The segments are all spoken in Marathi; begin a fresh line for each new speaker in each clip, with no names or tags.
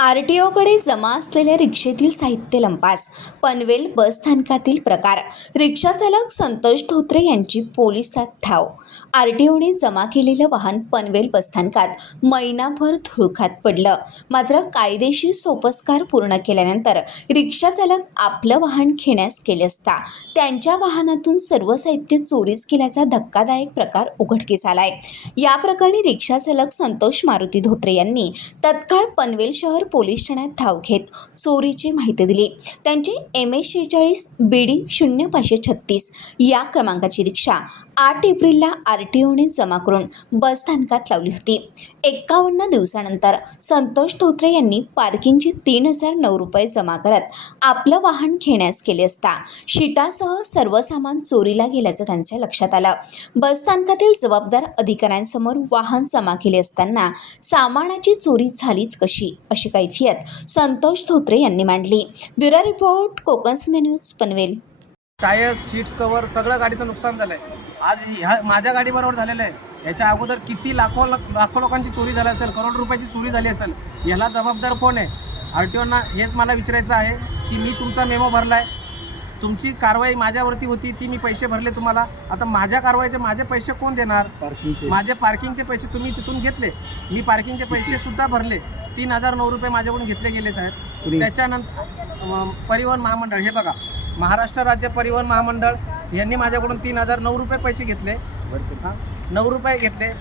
आर टी ओकडे जमा असलेल्या रिक्षेतील साहित्य लंपास पनवेल बस स्थानकातील प्रकार. रिक्षा चालक संतोष धोत्रे यांची पोलिसात ठाव. ओने जमा केलेलं वाहन पनवेल बसस्थानकात महिनाभर धुळखात पडलं. मात्र कायदेशीर सोपस्कार पूर्ण केल्यानंतर रिक्षा चालक आपलं वाहन घेण्यास गेले असता त्यांच्या वाहनातून सर्व साहित्य चोरीस केल्याचा धक्कादायक प्रकार उघडकीस आलाय. या प्रकरणी रिक्षा चालक संतोष मारुती धोत्रे यांनी तत्काळ पनवेल शहर पोलीस ठाण्यात धाव घेत चोरीची माहिती दिली. त्यांची एम एस शेहेचाळीस बी डी शून्य पाचशे छत्तीस या क्रमांकाची रिक्षा आठ एप्रिलला आर टी ओने जमा करून बस स्थानकात लावली होती. एक्कावन्न दिवसानंतर संतोष धोत्रे यांनी पार्किंगचे तीन हजार नऊ रुपये जमा करत आपलं वाहन घेण्यास केले असता शिटासह सर्व सामान चोरीला गेल्याचं त्यांच्या लक्षात आलं. बसस्थानकातील जबाबदार अधिकाऱ्यांसमोर वाहन जमा केले असताना सामानाची चोरी झालीच कशी अशी कैफियत संतोष धोत्रे यांनी मांडली. Bureau report Konkan Sandhya news Panvel.
Tyres seats cover सगळं गाडीचं नुकसान झालं आहे आज ह्या माझ्या गाडीबरोबर झालेलं आहे. याच्या अगोदर किती लाखो लाखो लोकांची चोरी झाली असेल करोड रुपयाची चोरी झाली असेल याला जबाबदार कोण आहे? आर टी ओना हेच मला विचारायचं आहे की मी तुमचा मेमो भरला आहे तुमची कारवाई माझ्यावरती होती ती मी पैसे भरले तुम्हाला. आता माझ्या कारवाईचे माझे पैसे कोण देणार? माझे पार्किंगचे पैसे तुम्ही तिथून घेतले. मी पार्किंगचे पैसे सुद्धा भरले. तीन हजार नऊ रुपये माझ्याकडून घेतले गेले साहेब. त्याच्यानंतर परिवहन महामंडळ. हे बघा महाराष्ट्र राज्य परिवहन महामंडळ यांनी माझ्याकडून तीन हजार नऊ रुपये पैसे घेतले. नऊ रुपये घेतले.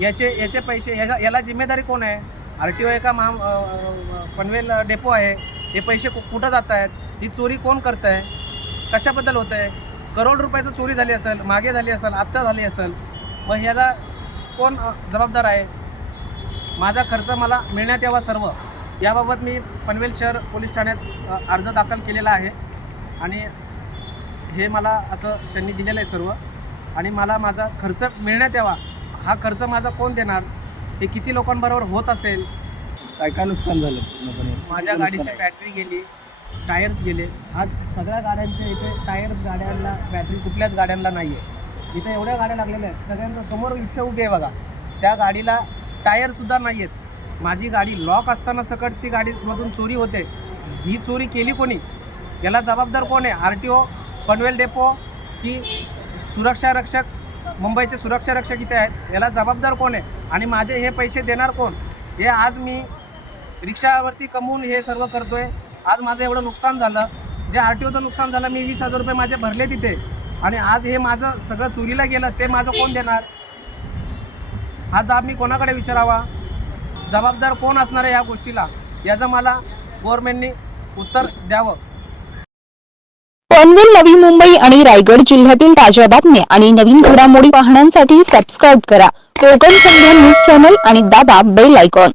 याचे याचे पैसे याला याला जिम्मेदारी कोण आहे? आर टी ओ आहे का महा पनवेल डेपो आहे. हे पैसे कु- कुठं जात आहेत? ही चोरी कोण करतं आहे कशाबद्दल होतं आहे करोड रुपयाचं चोरी झाली असेल मागे झाली असेल आत्ता झाली असेल मग ह्याला कोण जबाबदार आहे? माझा खर्च मला मिळण्यात यावा सर्व. याबाबत मी पनवेल शहर पोलीस ठाण्यात अर्ज दाखल केलेला आहे. आणि हे मला असं त्यांनी दिलेलं आहे सर्व. आणि मला माझा खर्च मिळण्यात यावा. हा खर्च माझा कोण देणार? हे किती लोकांबरोबर होत असेल?
काय काय नुकसान झालं?
माझ्या गाडीची बॅटरी गेली टायर्स गेले. आज सगळ्या गाड्यांच्या इथे टायर्स गाड्यांना बॅटरी कुठल्याच गाड्यांना नाही आहे इथे एवढ्या गाड्या लागलेल्या आहेत. सगळ्यांच्या समोर रिक्षा उभी आहे बघा. त्या गाडीला टायरसुद्धा नाही आहेत माझी गाडी लॉक असताना सकट ती गाडीमधून चोरी होते. ही चोरी केली कोणी? याला जबाबदार कोण आहे? R T O Panvel depot की सुरक्षा रक्षक? मुंबईचे सुरक्षा रक्षक इथे आहेत. याला जबाबदार कोण आहे? आणि माझे हे पैसे देणार कोण? हे आज मी रिक्षावरती कमवून हे सर्व करतो आहे आज माझं एवढं नुकसान झालं. जे आर टी ओचं नुकसान झालं मी वीस हजार रुपये माझे भरले तिथे. आणि आज हे माझं सगळं चोरीला गेलं ते माझं कोण देणार? हा जाब मी कोणाकडे विचारावा? जबाबदार कोण असणार आहे या गोष्टीला? याचं मला गव्हर्नमेंटने उत्तर द्यावं.
पनवेल नवी मुंबई आणि रायगड जिल्ह्यातील ताज्या बातम्या आणि नवीन घडामोडी पाहण्यासाठी सबस्क्राईब करा. कोकण संध्या न्यूज चॅनल आणि दाबा बेल आयकॉन